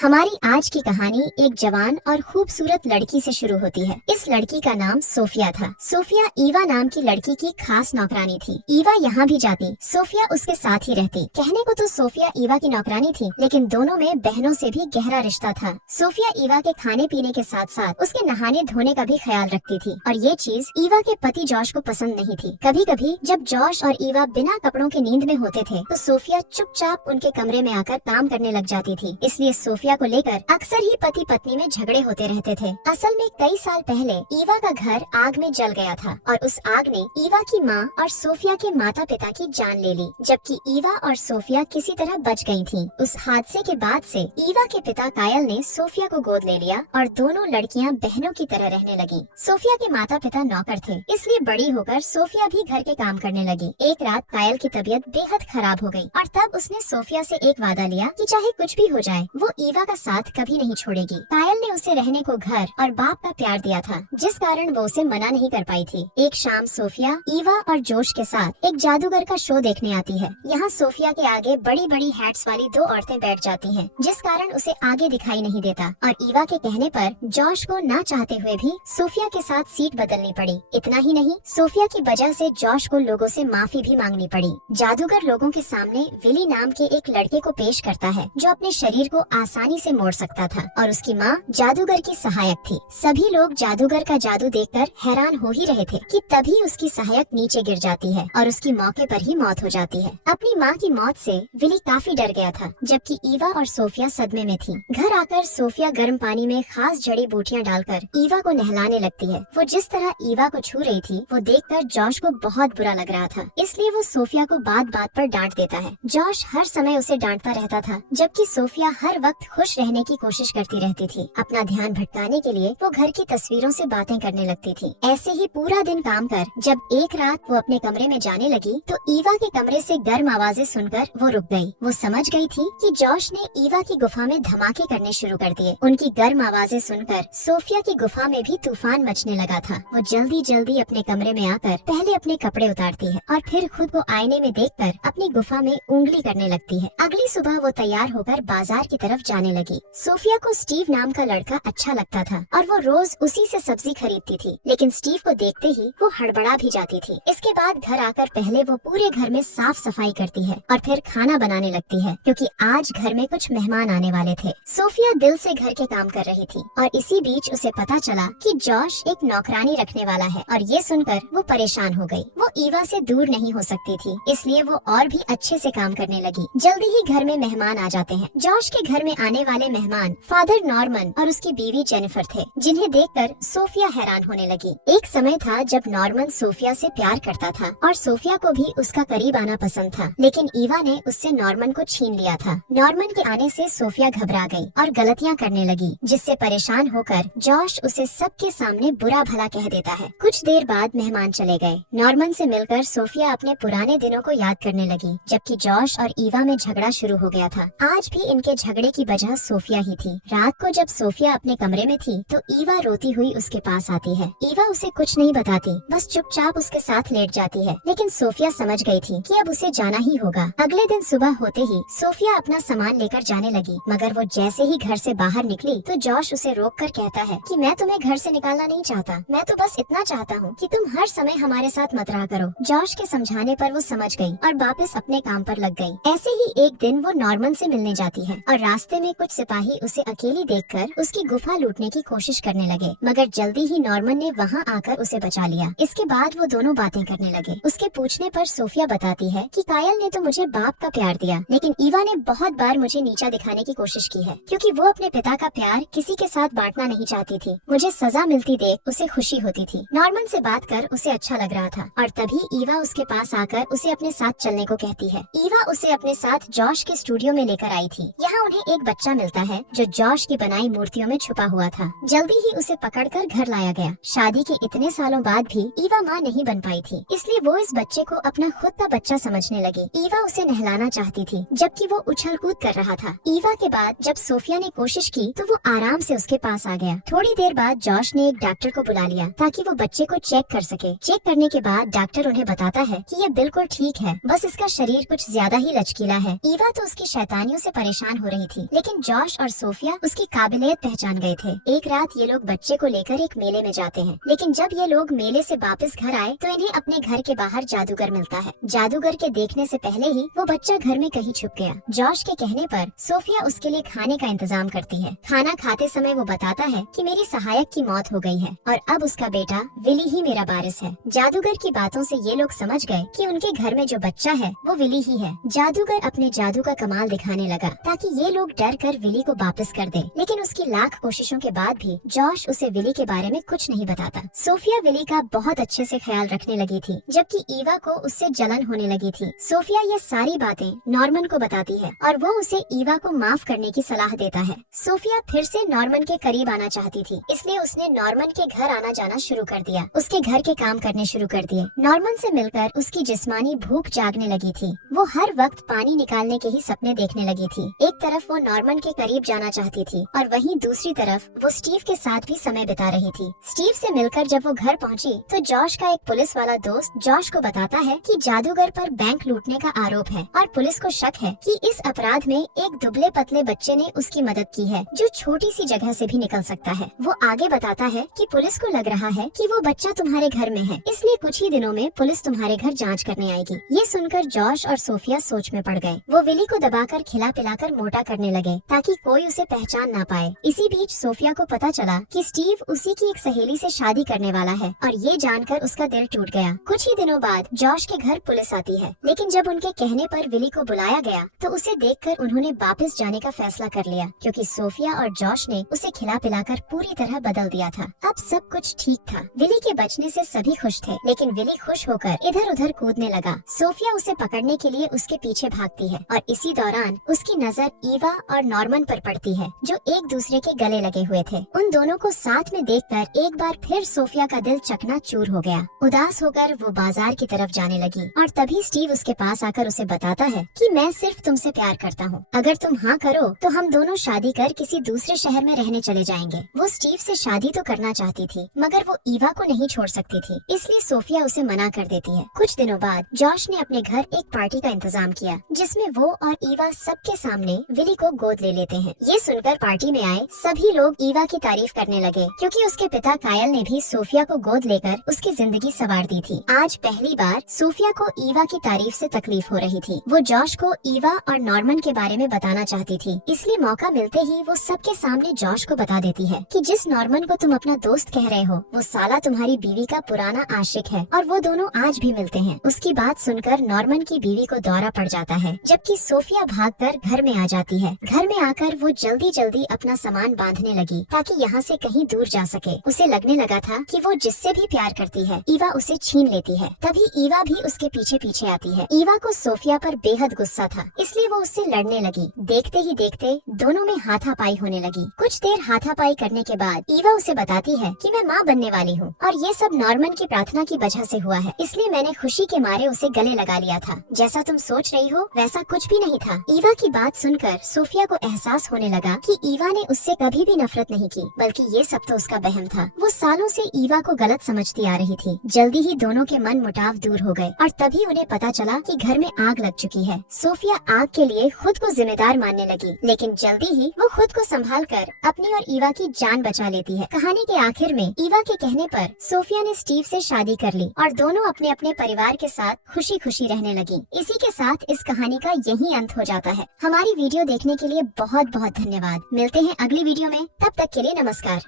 हमारी आज की कहानी एक जवान और खूबसूरत लड़की से शुरू होती है। इस लड़की का नाम सोफिया था। सोफिया ईवा नाम की लड़की की खास नौकरानी थी। ईवा यहाँ भी जाती, सोफिया उसके साथ ही रहती। कहने को तो सोफिया ईवा की नौकरानी थी, लेकिन दोनों में बहनों से भी गहरा रिश्ता था। सोफिया ईवा के खाने पीने के साथ साथ उसके नहाने धोने का भी ख्याल रखती थी, और ये चीज ईवा के पति जॉश को पसंद नहीं थी। कभी कभी जब जॉश और ईवा बिना कपड़ों के नींद में होते थे, तो सोफिया चुपचाप उनके कमरे में आकर काम करने लग जाती थी। इसलिए सोफिया को लेकर अक्सर ही पति पत्नी में झगड़े होते रहते थे। असल में कई साल पहले ईवा का घर आग में जल गया था, और उस आग ने ईवा की माँ और सोफिया के माता पिता की जान ले ली, जबकि ईवा और सोफिया किसी तरह बच गयी थीं। उस हादसे के बाद से ईवा के पिता कायल ने सोफिया को गोद ले लिया, और दोनों लड़कियां बहनों की तरह रहने लगी। सोफिया के माता पिता नौकर थे, इसलिए बड़ी होकर सोफिया भी घर के काम करने लगी। एक रात कायल की तबीयत बेहद खराब हो गई, और तब उसने सोफिया से एक वादा लिया कि चाहे कुछ भी हो जाए, वो ईवा का साथ कभी नहीं छोड़ेगी। कायल ने उसे रहने को घर और बाप का प्यार दिया था, जिस कारण वो उसे मना नहीं कर पाई थी। एक शाम सोफिया ईवा और जोश के साथ एक जादूगर का शो देखने आती है। यहाँ सोफिया के आगे बड़ी बड़ी हैट्स वाली दो औरतें बैठ जाती हैं, जिस कारण उसे आगे दिखाई नहीं देता, और ईवा के कहने पर जॉश को ना चाहते हुए भी सोफिया के साथ सीट बदलनी पड़ी। इतना ही नहीं, सोफिया की वजह से जॉश को लोगों से माफी भी मांगनी पड़ी। जादूगर लोगों के सामने विली नाम के एक लड़के को पेश करता है, जो अपने शरीर को आसानी से मोड़ सकता था, और उसकी माँ जादूगर की सहायक थी। सभी लोग जादूगर का जादू देखकर हैरान हो ही रहे थे कि तभी उसकी सहायक नीचे गिर जाती है और उसकी मौके पर ही मौत हो जाती है। अपनी माँ की मौत से विली काफी डर गया था, जबकि ईवा और सोफिया सदमे में थी। घर आकर सोफिया गर्म पानी में खास जड़ी बूटियाँ डालकर ईवा को नहलाने लगती है। वो जिस तरह ईवा को छू रही थी, वो देखकर जॉश को बहुत बुरा लग रहा था, इसलिए वो सोफिया को बात बात पर डांट देता है। जॉश हर समय उसे डांटता रहता था, जबकि सोफिया हर वक्त खुश रहने की कोशिश करती रहती थी। अपना ध्यान भटकाने के लिए वो घर की तस्वीरों से बातें करने लगती थी। ऐसे ही पूरा दिन काम कर जब एक रात वो अपने कमरे में जाने लगी, तो ईवा के कमरे से गर्म आवाजें सुनकर वो रुक गई। वो समझ गई थी कि जॉश ने ईवा की गुफा में धमाके करने शुरू कर दिए। उनकी गर्म आवाजें सुनकर सोफिया की गुफा में भी तूफान मचने लगा था। वो जल्दी जल्दी अपने कमरे में आकर पहले अपने कपड़े उतारती है, और फिर खुद को आईने में देखकर अपनी गुफा में उंगली करने लगती है। अगली सुबह वो तैयार होकर बाजार की तरफ जाने लगी। सोफिया को स्टीव नाम का लड़का अच्छा लगता था, और वो रोज उसी से सब्जी खरीदती थी, लेकिन स्टीव को देखते ही वो हड़बड़ा भी जाती थी। इसके बाद घर आकर पहले वो पूरे घर में साफ सफाई करती है, और फिर खाना बनाने लगती है, क्योंकि आज घर में कुछ मेहमान आने वाले थे। सोफिया दिल से घर के काम कर रही थी, और इसी बीच उसे पता चला कि जॉश एक नौकरानी रखने वाला है, और ये सुनकर वो परेशान हो गई। वो ईवा से दूर नहीं हो सकती थी, इसलिए वो और भी अच्छे से काम करने लगी। जल्दी ही घर में मेहमान आ जाते हैं। जॉश के घर में आने वाले मेहमान फादर नॉर्मन और उसकी बीवी जेनिफर थे, जिन्हें देखकर सोफिया हैरान होने लगी। एक समय था जब नॉर्मन सोफिया से प्यार करता था, और सोफिया को भी उसका करीब आना पसंद था, लेकिन ईवा ने उससे नॉर्मन को छीन लिया था। नॉर्मन के आने से सोफिया घबरा गई और गलतियाँ करने लगी, जिससे परेशान होकर जॉश उसे सबके सामने बुरा भला कह देता है। कुछ देर बाद मेहमान चले गए। नॉर्मन से मिलकर सोफिया अपने पुराने दिनों को याद करने लगी, जबकि जॉश और ईवा में झगड़ा शुरू हो गया था। आज भी इनके झगड़े की वजह सोफिया ही थी। रात को जब सोफिया अपने कमरे में थी, तो ईवा रोती हुई उसके पास आती है। ईवा उसे कुछ नहीं बताती, बस चुपचाप उसके साथ लेट जाती है, लेकिन सोफिया समझ गई थी कि अब उसे जाना ही होगा। अगले दिन सुबह होते ही सोफिया अपना सामान लेकर जाने लगी, मगर वो जैसे ही घर से बाहर निकली, तो जॉश उसे रोककर कहता है कि मैं तुम्हें घर से निकालना नहीं चाहता, मैं तो बस इतना चाहता हूँ कि तुम हर समय हमारे साथ मत रहा करो। जॉश के समझाने पर वो समझ गई और वापस अपने काम पर लग गई। ऐसे ही एक दिन वो नॉर्मन से मिलने जाती है, और रास्ते में कुछ सिपाही उसे अकेली देखकर उसकी गुफा लूटने की कोशिश करने लगे, मगर जल्दी ही नॉर्मन ने वहाँ आकर उसे बचा लिया। इसके बाद वो दोनों बातें करने लगे। उसके पूछने पर सोफिया बताती है कि कायल ने तो मुझे बाप का प्यार दिया, लेकिन ईवा ने बहुत बार मुझे नीचा दिखाने की कोशिश की है, क्योंकि वो अपने पिता का प्यार किसी के साथ बांटना नहीं चाहती थी। मुझे सजा मिलती देख उसे खुशी होती थी। नॉर्मन से बात कर उसे अच्छा लग रहा था, और तभी ईवा उसके पास आकर उसे अपने साथ चलने को कहती है। ईवा उसे अपने साथ जॉश के स्टूडियो में लेकर आई थी। यहाँ उन्हें एक बच्चा मिलता है, जो जॉश की बनाई मूर्तियों में छुपा हुआ था। जल्दी ही उसे पकड़कर घर लाया गया। शादी के इतने सालों बाद भी ईवा माँ नहीं बन पाई थी, इसलिए वो इस बच्चे को अपना खुद का बच्चा समझने लगी। ईवा उसे नहलाना चाहती थी, जबकि वो उछल कूद कर रहा था। ईवा के बाद जब सोफिया ने कोशिश की, तो वो आराम से उसके पास आ गया। थोड़ी देर बाद जॉश ने एक डॉक्टर को बुला लिया, ताकि वो बच्चे को चेक कर सके। चेक करने के बाद डॉक्टर उन्हें बताता है कि ये बिल्कुल ठीक है, बस इसका शरीर कुछ ज्यादा ही लचकीला है। ईवा तो उसकी शैतानियों से परेशान हो रही थी, लेकिन लेकिन जॉश और सोफिया उसकी काबिलियत पहचान गए थे। एक रात ये लोग बच्चे को लेकर एक मेले में जाते हैं, लेकिन जब ये लोग मेले से वापस घर आए तो इन्हें अपने घर के बाहर जादूगर मिलता है। जादूगर के देखने से पहले ही वो बच्चा घर में कहीं छुप गया। जॉश के कहने पर सोफिया उसके लिए खाने का इंतजाम करती है। खाना खाते समय वो बताता है कि मेरी सहायक की मौत हो गई है और अब उसका बेटा विली ही मेरा वारिस है। जादूगर की बातों से ये लोग समझ गए कि उनके घर में जो बच्चा है वो विली ही है। जादूगर अपने जादू का कमाल दिखाने लगा ताकि ये लोग डर कर विली को वापस कर दे, लेकिन उसकी लाख कोशिशों के बाद भी जॉश उसे विली के बारे में कुछ नहीं बताता। सोफिया विली का बहुत अच्छे से ख्याल रखने लगी थी, जबकि ईवा को उससे जलन होने लगी थी। सोफिया ये सारी बातें नॉर्मन को बताती है और वो उसे ईवा को माफ करने की सलाह देता है। सोफिया फिर से नॉर्मन के करीब आना चाहती थी, इसलिए उसने नॉर्मन के घर आना जाना शुरू कर दिया, उसके घर के काम करने शुरू कर दिए। नॉर्मन से मिलकर उसकी जिस्मानी भूख जागने लगी थी। वो हर वक्त पानी निकालने के ही सपने देखने लगी थी। एक तरफ वो नॉर्मन के करीब जाना चाहती थी और वहीं दूसरी तरफ वो स्टीव के साथ भी समय बिता रही थी। स्टीव से मिलकर जब वो घर पहुंची तो जॉश का एक पुलिस वाला दोस्त जॉश को बताता है कि जादूगर पर बैंक लूटने का आरोप है और पुलिस को शक है कि इस अपराध में एक दुबले पतले बच्चे ने उसकी मदद की है जो छोटी सी जगह से भी निकल सकता है। वो आगे बताता है कि पुलिस को लग रहा है कि वो बच्चा तुम्हारे घर में है, इसलिए कुछ ही दिनों में पुलिस तुम्हारे घर जांच करने आएगी। ये सुनकर जॉश और सोफिया सोच में पड़ गए। वो विली को दबाकर खिला पिलाकर मोटा करने लगे ताकि कोई उसे पहचान ना पाए। इसी बीच सोफिया को पता चला कि स्टीव उसी की एक सहेली से शादी करने वाला है और ये जानकर उसका दिल टूट गया। कुछ ही दिनों बाद जॉश के घर पुलिस आती है, लेकिन जब उनके कहने पर विली को बुलाया गया तो उसे देखकर उन्होंने वापस जाने का फैसला कर लिया, क्योंकि सोफिया और जॉश ने उसे खिला पिलाकर पूरी तरह बदल दिया था। अब सब कुछ ठीक था। विली के बचने से सभी खुश थे, लेकिन विली खुश होकर इधर उधर कूदने लगा। सोफिया उसे पकड़ने के लिए उसके पीछे भागती है और इसी दौरान उसकी नजर ईवा और नॉर्मन पर पड़ती है, जो एक दूसरे के गले लगे हुए थे। उन दोनों को साथ में देखकर एक बार फिर सोफिया का दिल चकनाचूर हो गया। उदास होकर वो बाजार की तरफ जाने लगी और तभी स्टीव उसके पास आकर उसे बताता है कि मैं सिर्फ तुमसे प्यार करता हूँ, अगर तुम हाँ करो तो हम दोनों शादी कर किसी दूसरे शहर में रहने चले जाएंगे। वो स्टीव से शादी तो करना चाहती थी, मगर वो ईवा को नहीं छोड़ सकती थी, इसलिए सोफिया उसे मना कर देती है। कुछ दिनों बाद जॉश ने अपने घर एक पार्टी का इंतजाम किया, जिसमें वो और ईवा सबके सामने विली को गोद ले लेते हैं। ये सुनकर पार्टी में आए सभी लोग ईवा की तारीफ करने लगे, क्योंकि उसके पिता कायल ने भी सोफिया को गोद लेकर उसकी जिंदगी संवार दी थी। आज पहली बार सोफिया को ईवा की तारीफ से तकलीफ हो रही थी। वो जॉश को ईवा और नॉर्मन के बारे में बताना चाहती थी, इसलिए मौका मिलते ही वो सबके सामने जॉश को बता देती है कि जिस नॉर्मन को तुम अपना दोस्त कह रहे हो वो साला तुम्हारी बीवी का पुराना आशिक है और वो दोनों आज भी मिलते हैं। उसकी बात सुनकर नॉर्मन की बीवी को दौरा पड़ जाता है, जबकि सोफिया भागकर घर में आ जाती है। घर में आकर वो जल्दी जल्दी अपना सामान बांधने लगी ताकि यहाँ से कहीं दूर जा सके। उसे लगने लगा था कि वो जिससे भी प्यार करती है ईवा उसे छीन लेती है। तभी ईवा भी उसके पीछे पीछे आती है। ईवा को सोफिया पर बेहद गुस्सा था, इसलिए वो उससे लड़ने लगी। देखते ही देखते दोनों में हाथापाई होने लगी। कुछ देर हाथापाई करने के बाद ईवा उसे बताती है कि मैं माँ बनने वाली हूँ और ये सब नॉर्मन की प्रार्थना की वजह से हुआ है, इसलिए मैंने खुशी के मारे उसे गले लगा लिया था। जैसा तुम सोच रही हो वैसा कुछ भी नहीं था। ईवा की बात सुनकर सोफिया को एहसास होने लगा कि ईवा ने उससे कभी भी नफरत नहीं की, बल्कि ये सब तो उसका वहम था। वो सालों से ईवा को गलत समझती आ रही थी। जल्दी ही दोनों के मन मुटाव दूर हो गए और तभी उन्हें पता चला कि घर में आग लग चुकी है। सोफिया आग के लिए खुद को जिम्मेदार मानने लगी, लेकिन जल्दी ही वो खुद को संभाल कर अपनी और ईवा की जान बचा लेती है। कहानी के आखिर में ईवा के कहने पर सोफिया ने स्टीव से शादी कर ली और दोनों अपने अपने परिवार के साथ खुशी खुशी रहने लगी। इसी के साथ इस कहानी का यही अंत हो जाता है। हमारी वीडियो देखने के लिए बहुत बहुत धन्यवाद। मिलते हैं अगली वीडियो में, तब तक के लिए नमस्कार।